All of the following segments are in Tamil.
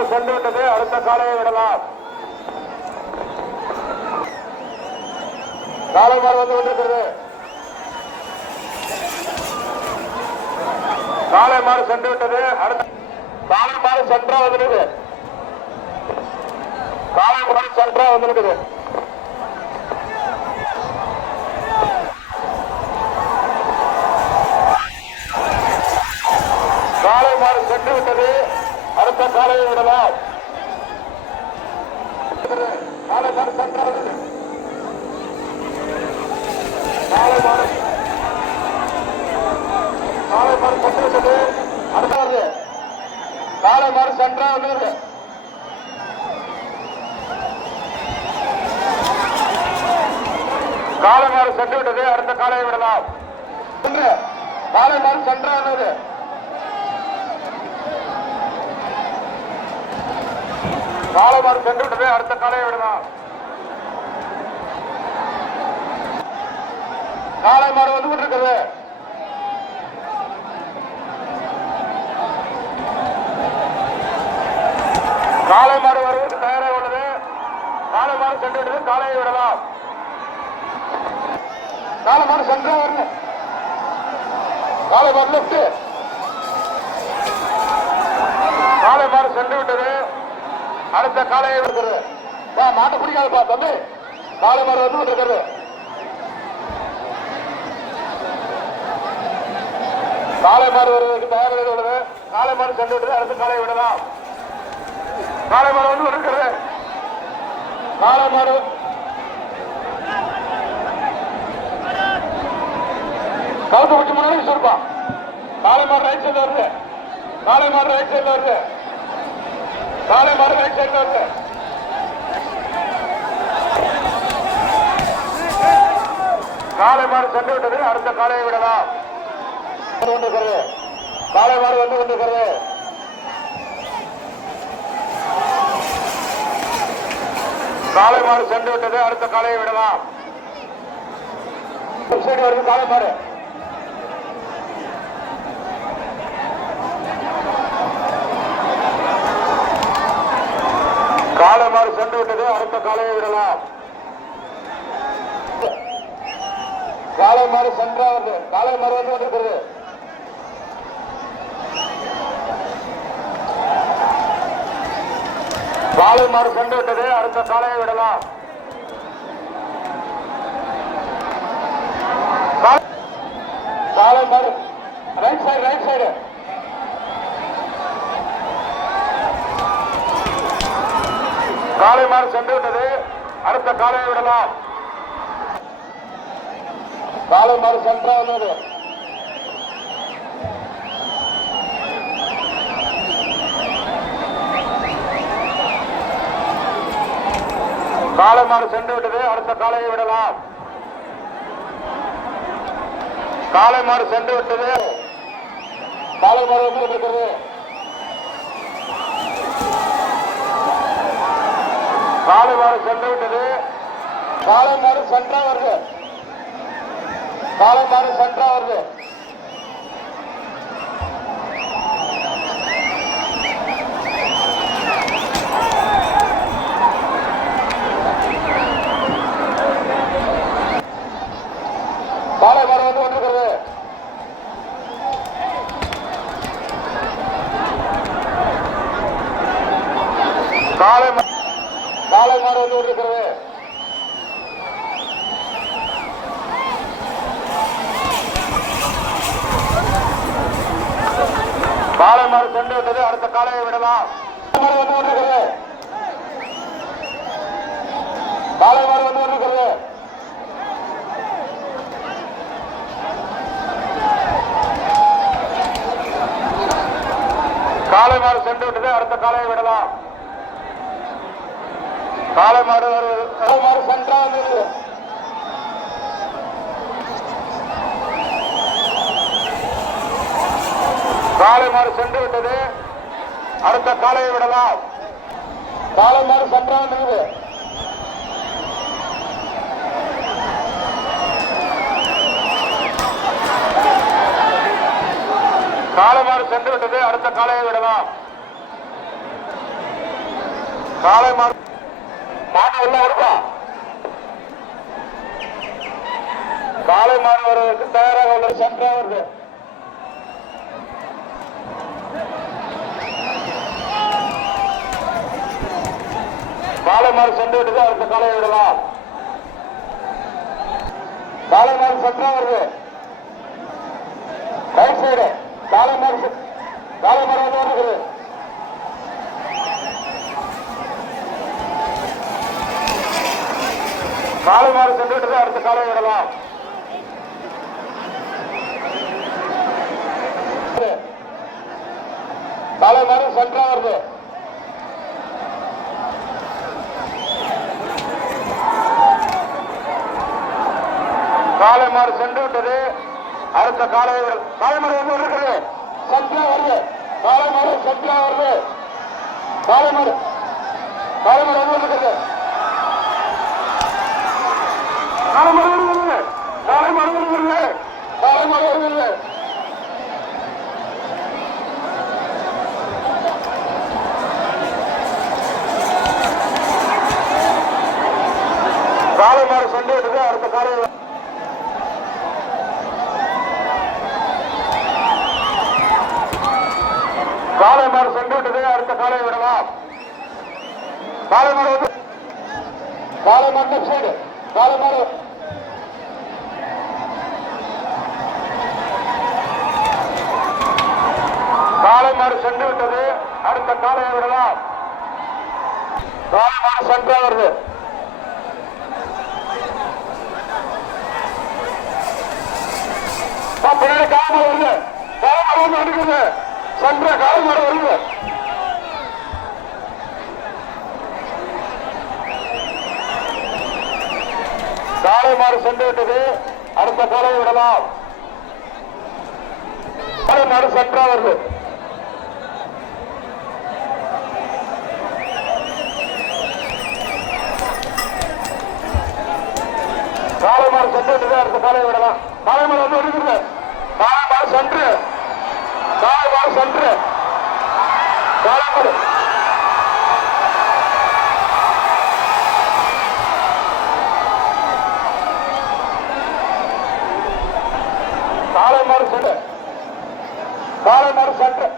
மாடு சென்று விட்டது. அடுத்த காலையை விடலாம். காலை மாடு வந்து கொண்டிருக்கிறது. காலை மாடு சென்று விட்டது. அடுத்த காலை மாடு சென்றா வந்துருக்குது. காலை மாடு சென்றா வந்துருக்குது. காலை மாடு சென்று விட்டது. அடுத்த காலையை விடலாம். காலை மாடு சென்றா வந்தது. காலை மாடு சென்று விட்டது. அடுத்த காலை மாடு சென்றா வந்தது. காலை மாடு சென்று விட்டது. அடுத்த காலையை விடலாம். காலை மாடு சென்றா வந்தது. காலை மாடு சென்று விட்டது. அடுத்த காலையை விடலாம். காலை மாடு வந்து கொண்டிருக்கிறது. காலை மாடு வருவதற்கு தயாராக உள்ளது. காலை மாடு சென்று விட்டது. காலையை விடலாம். காலை மாடு சென்றா வருது. காலை மாடு லெப்ட். காலை மாடு சென்று விட்டது. அடுத்த காலையை விடுறது. மாட்டை பிடிக்காதுப்பா தம்பி. காலை மாடு வந்து கொண்டிருக்கிறது. காலை மாடு வருவதற்கு தயாராக உள்ளது. காலை மாடு சென்று விட்டது. அடுத்த காலையை விடலாம். காலை மாடு வந்து கொண்டிருக்கிறது. காலை மாடு கவுத்து பிடிச்சி முன்னாடி சொல்லுப்பான். காலை மாடு ரைட் சைட்ல வருது. காலை மாடு ரைட் சைட்ல வருது. காலை மாடு ரைட் சைட்ல வருது. காலை மாடு சென்று விட்டது. அடுத்த காலையை விடலாம். காலை மாடு வந்து கொண்டிருக்கிறது. காலை மாடு சென்று விட்டது. அடுத்த காலையை விடலாம். வருது காலை மாடு. காலை மாடு சென்று விட்டது. அடுத்த காலையை விடலாம். காலை மாடு சென்றா வருது. காலை மாடு வந்து கொண்டிருக்கிறது. காலை மாடு சென்று விட்டது. அடுத்த காலையை விடலாம். காலை மாடு ரைட் சைடு ரைட் சைடு. காலை மாடு சென்று விட்டது. அடுத்த காலையை விடலாம். காலை மாடு சென்றா வந்தது. காலை மாடு சென்று விட்டது. அடுத்த காலையை விடலாம். காலை மாடு சென்று விட்டது. காலை மாடு வந்து இருக்கிறது. காலை மாடு சென்று விட்டது. காலை மாடு சென்றா வருது. காலை மாடு சென்றா வருது. காலை மாடு வந்து கொண்டிருக்கிறது. காலை மாடு வந்து கொண்டிருக்கிறது. காலை மாடு சென்று விட்டது. அடுத்த காலையை விடலாம். மாடு வந்து கொண்டிருக்கிறது. காலை மாடு வந்து கொண்டிருக்கிறது. காலை மாடு சென்று விட்டது. அடுத்த காலையை விடலாம். காலை மாடு மாடு சென்றா வந்தது. காலை மாடு சென்று விட்டது. அடுத்த காலையை விடலாம். காலை மாடு சென்றா வந்தது. காலை மாடு சென்று விட்டது. அடுத்த காலையை விடலாம். காலை மாடு உள்ள வருவா. காலை மாடு வருவதற்கு தயாராக உள்ள சென்றா வருது. காலை மாடு சென்று விட்டு அடுத்த காலையை விடலாம். காலை மாடு சென்றா வருது. ரைட் சைடு காலை மாடு வந்து வருகிறது. காலை மாடு சென்று விட்டு அடுத்த காலையை விடலாம். காலை மாடு சென்றா வருது. காலை மாடு சென்று விட்டது. அடுத்த காலை மாடு வந்து இருக்குது. சத்யா வருது. காலை மாடு சத்யா வருது. காலை மாடு வந்து இருக்குது. காலை மாடு வருகிறது. காலை மாடு வருகிறது. காலை மாடு வருகிறது. காலை மாடு சென்று விட்டது. அடுத்த காலை காலை மாடு சென்று விட்டது. அடுத்த காலை விடலாம். காலை மாடு வந்து காலை மாடு சைடு காலை மாடு காலை மாடு சென்று விட்டது. அடுத்த காலையை விடலாம். காலை மாடு சென்றா வருது. பின்னாடி காலை மாடு வருது. காலை மாடு வந்து எடுக்குது. சென்ற காலை மாடு வருது. காலை மாடு சென்று விட்டது. அடுத்த காலையை விடலாம். காலை மாடு சென்றா வருது. காலை மாடு சென்று விட்டது. அடுத்த காலையை விடலாம். காலை மாடு வந்து எடுக்குது. காலை மாடு சென்று காலை மாடு சென்று காலை மாடு காலை மாடு சென்று காலை மாடு சென்று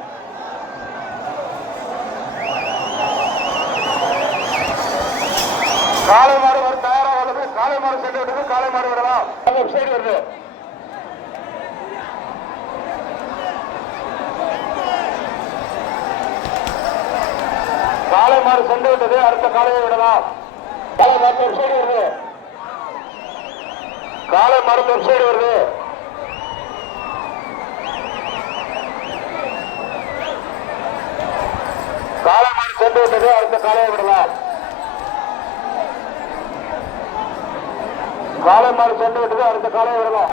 காலை மாடு வர தயாராக உள்ளது. காலை மாடு சென்று விட்டது. காலை மாடு விடலாம். சைடு வருது. காலை மாடு சென்று விட்டது. அடுத்த காலையை விடலாம். காலை மாடு ஒரு சைடு வருது. காலை மாடு ஒரு சைடு வருது. காலை மாடு சென்று விட்டது. அடுத்த காலையை விடலாம். காலை மாடு சென்று விட்டது. அடுத்த காலையை விடலாம்.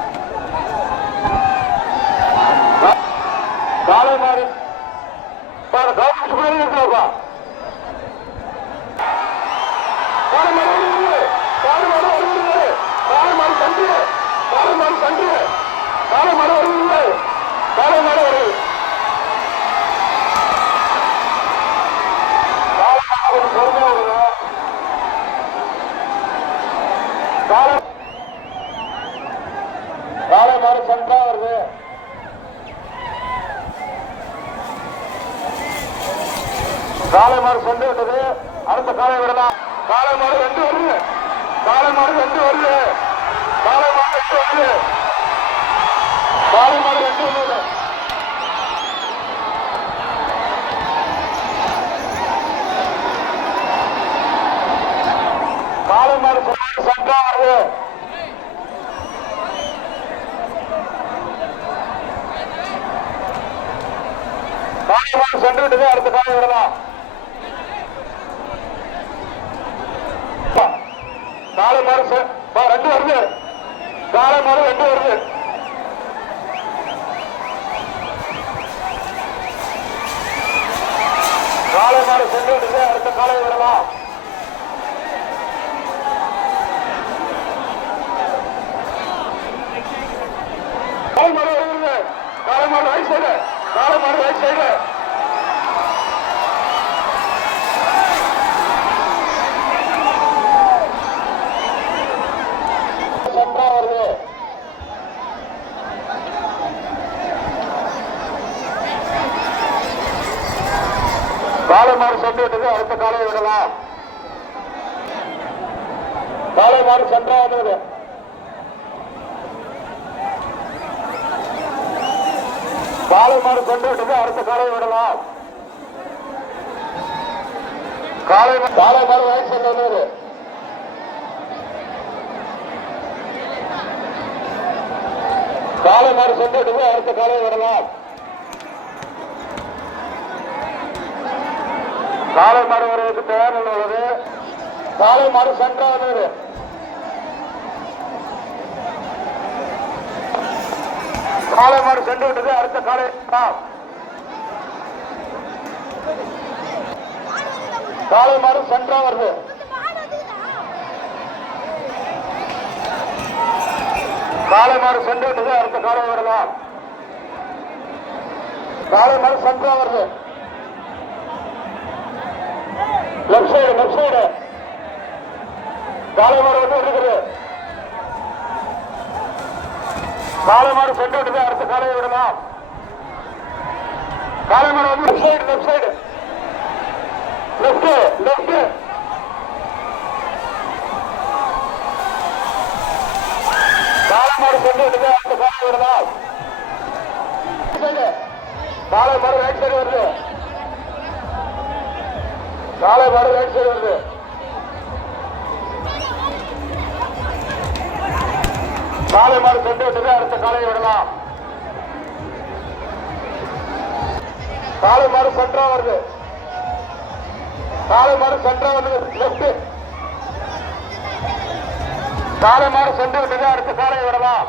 காலை மாடு கவர்மெண்ட் இருக்கிறப்பா. காலை மாடு வருகிறது. காலை மாடு வருகிறது. காலை மாடு சென்று காலை மாடு சென்று காலை மாடு வருகிறது. காலை மாடு வருது. காலை மாடு பொறுமையாக வருது. காலை மாடு சென்றா வருது. காலை மாடு சென்று விட்டது. அடுத்த காலை விடலாம். காலை மாடு ரெண்டு வருது. காலை மாடு ரெண்டு வருது. காலை மாடு ரெண்டு வருது. காலை மாடு ரெண்டு வருது. காலை மாடு சென்றா வருது. காலை மாடு சென்று விட்டது. அடுத்த காலை விடலாம். காலை மாடு ரெண்டு வருது. காலை மாடு ரெண்டு வருது. காலை மாடு சென்று விட்டது. அடுத்த காலை விடலாம். காலை மாடு வருகிறது. காலை மாடு ரைட் சைடு. காலை மாடு ரைட் சைடு. காலை மாறு சென்று விட்டது, அடுத்த காலையை விடலாம். காலை மாறு சென்றாவது. காலை மாறு சென்று விட்டது, அடுத்த காலையை விடலாம். காலை மாறு வாங்கி சென்றது. காலை மாறு சென்று விட்டது, அடுத்த காலையை விடலாம். காலை மாறு வருவதற்கு தயார் உள்ளது. காலை மாறு சென்றாவது. காலை மாறு சென்று விட்டது, அடுத்த காலை காலை மாறு சென்றா வருது. காலை மாறு சென்று விட்டது, அடுத்த காலை வரலாம். காலை மாறு சென்றா வருது. லெப்ட் சைடு காலை மாறு வந்து இருக்குது. காலை மாறு சென்று விட்டது, அடுத்த காலையை விடலாம். காலை மாறு வந்து லெப்ட் சைடு லெப்ட் காலை மாறு சென்று விட்டது, அடுத்த காலையை விடலாம். காலை மாறு ரைட் சைடு வருது. காலை மாறு ரைட் சைடு வருது. காலை மாறு சென்று விட்டது, அடுத்த காலையை விடலாம். காலை மாறு சென்றா வருது. காலை மாறு சென்றா வருது. லெப்ட் காலை மாறு சென்று விட்டது, அடுத்த காலையை விடலாம்.